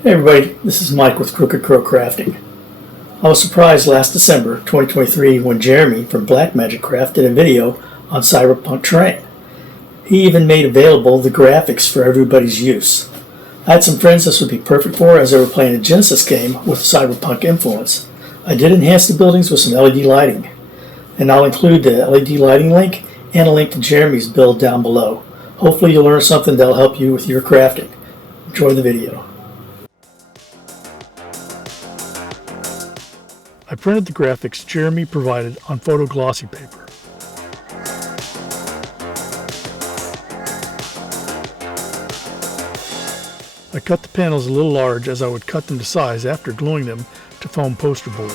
Hey everybody, this is Mike with Crooked Crow Crafting. I was surprised last December 2023 when Jeremy from Blackmagic Craft did a video on Cyberpunk terrain. He even made available the graphics for everybody's use. I had some friends this would be perfect for as they were playing a Genesys game with Cyberpunk influence. I did enhance the buildings with some LED lighting, and I'll include the LED lighting link and a link to Jeremy's build down below. Hopefully you'll learn something that'll help you with your crafting. Enjoy the video. I printed the graphics Jeremy provided on photo glossy paper. I cut the panels a little large as I would cut them to size after gluing them to foam poster board.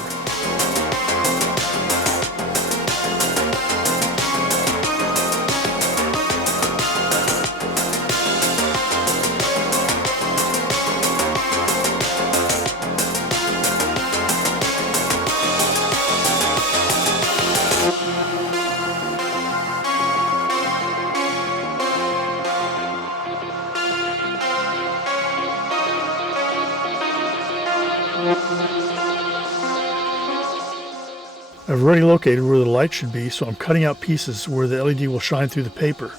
I've already located where the light should be, so I'm cutting out pieces where the LED will shine through the paper.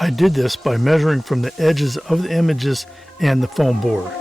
I did this by measuring from the edges of the images and the foam board.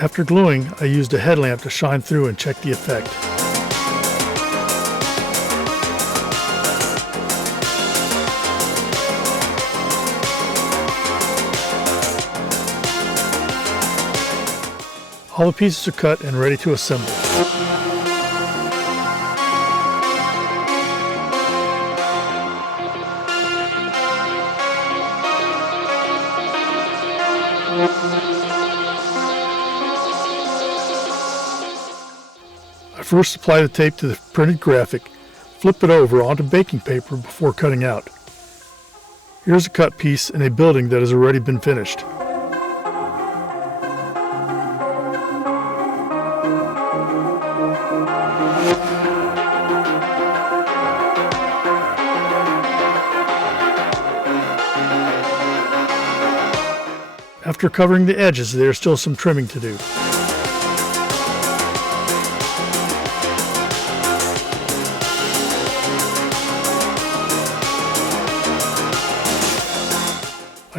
After gluing, I used a headlamp to shine through and check the effect. All the pieces are cut and ready to assemble. I first apply the tape to the printed graphic, flip it over onto baking paper before cutting out. Here's a cut piece in a building that has already been finished. After covering the edges, there's still some trimming to do.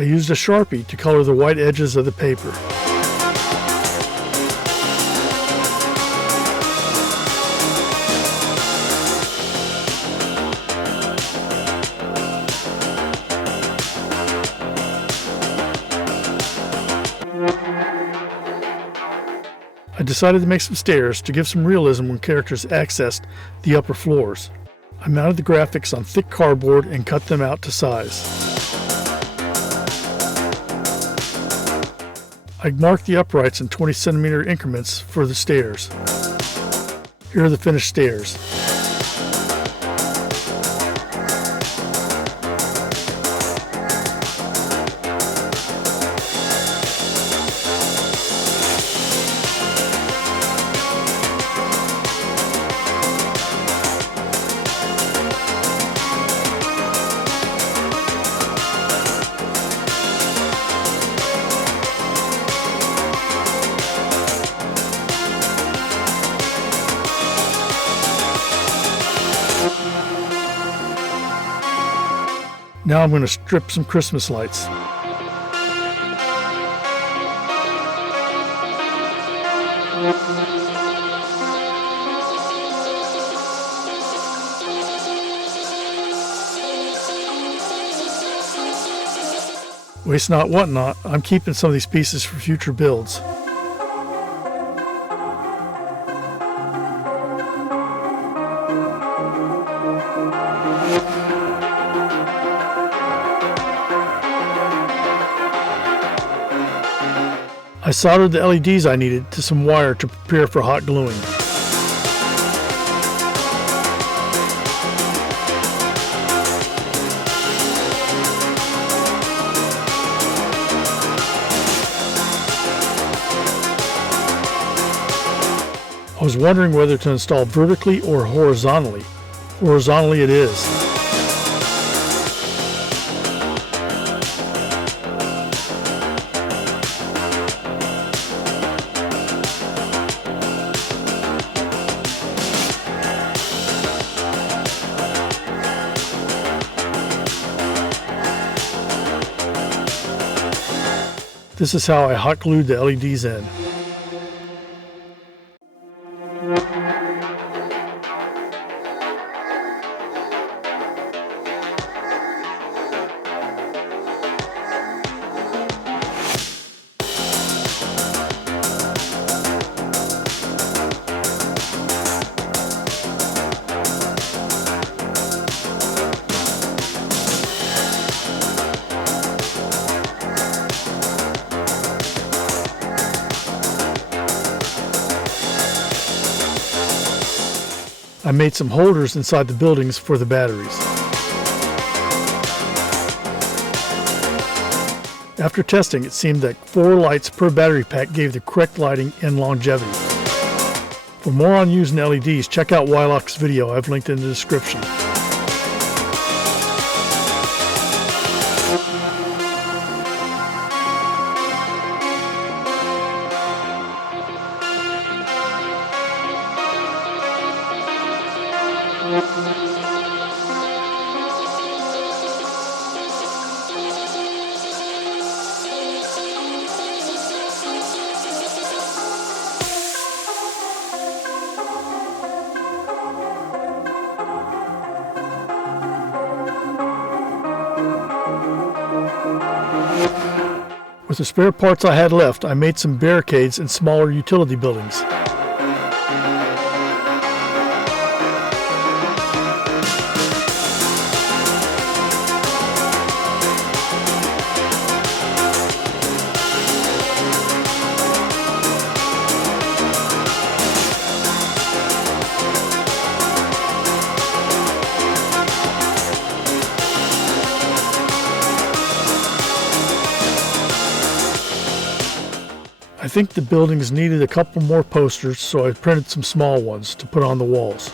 I used a Sharpie to color the white edges of the paper. I decided to make some stairs to give some realism when characters accessed the upper floors. I mounted the graphics on thick cardboard and cut them out to size. I marked the uprights in 20 centimeter increments for the stairs. Here are the finished stairs. Now I'm going to strip some Christmas lights. Waste not, want not. I'm keeping some of these pieces for future builds. I soldered the LEDs I needed to some wire to prepare for hot gluing. I was wondering whether to install vertically or horizontally. Horizontally it is. This is how I hot glued the LEDs in. I made some holders inside the buildings for the batteries. After testing, it seemed that 4 lights per battery pack gave the correct lighting and longevity. For more on using LEDs, check out Wylock's video I've linked in the description. With the spare parts I had left, I made some barricades and smaller utility buildings. I think the buildings needed a couple more posters, so I printed some small ones to put on the walls.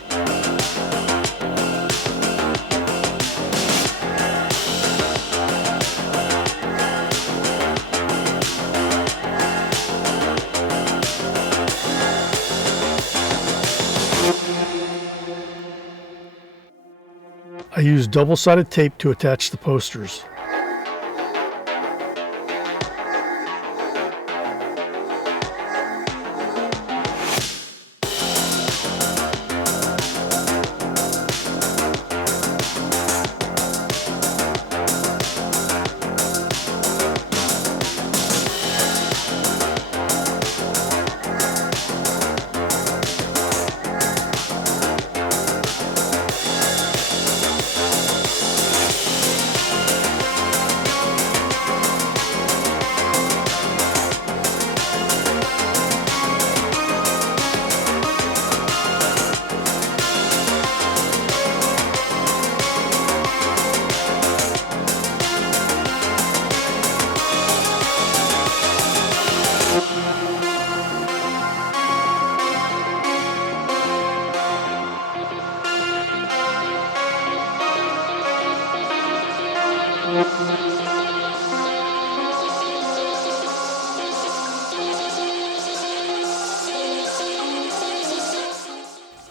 I used double-sided tape to attach the posters.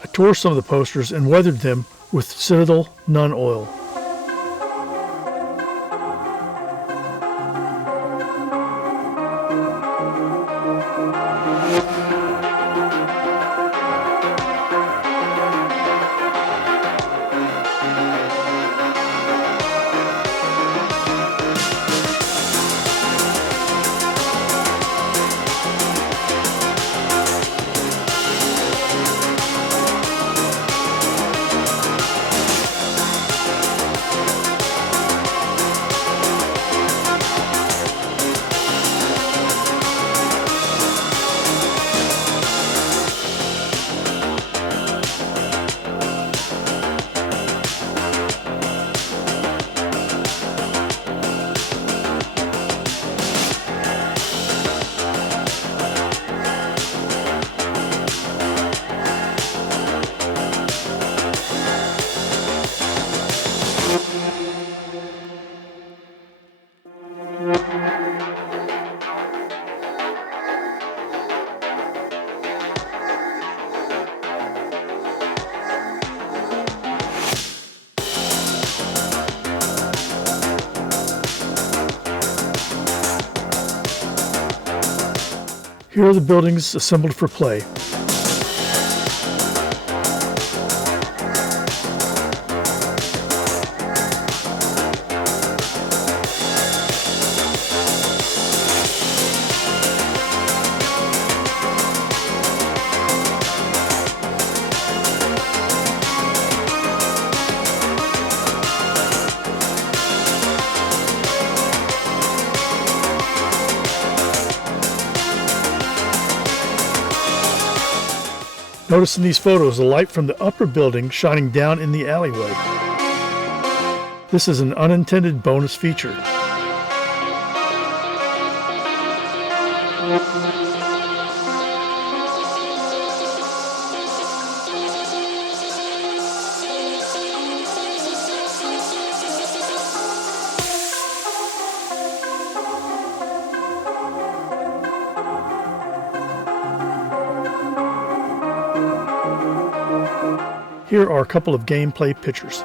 I tore some of the posters and weathered them with Citadel Nun oil. Here are the buildings assembled for play. Notice in these photos the light from the upper building shining down in the alleyway. This is an unintended bonus feature. Here are a couple of gameplay pictures.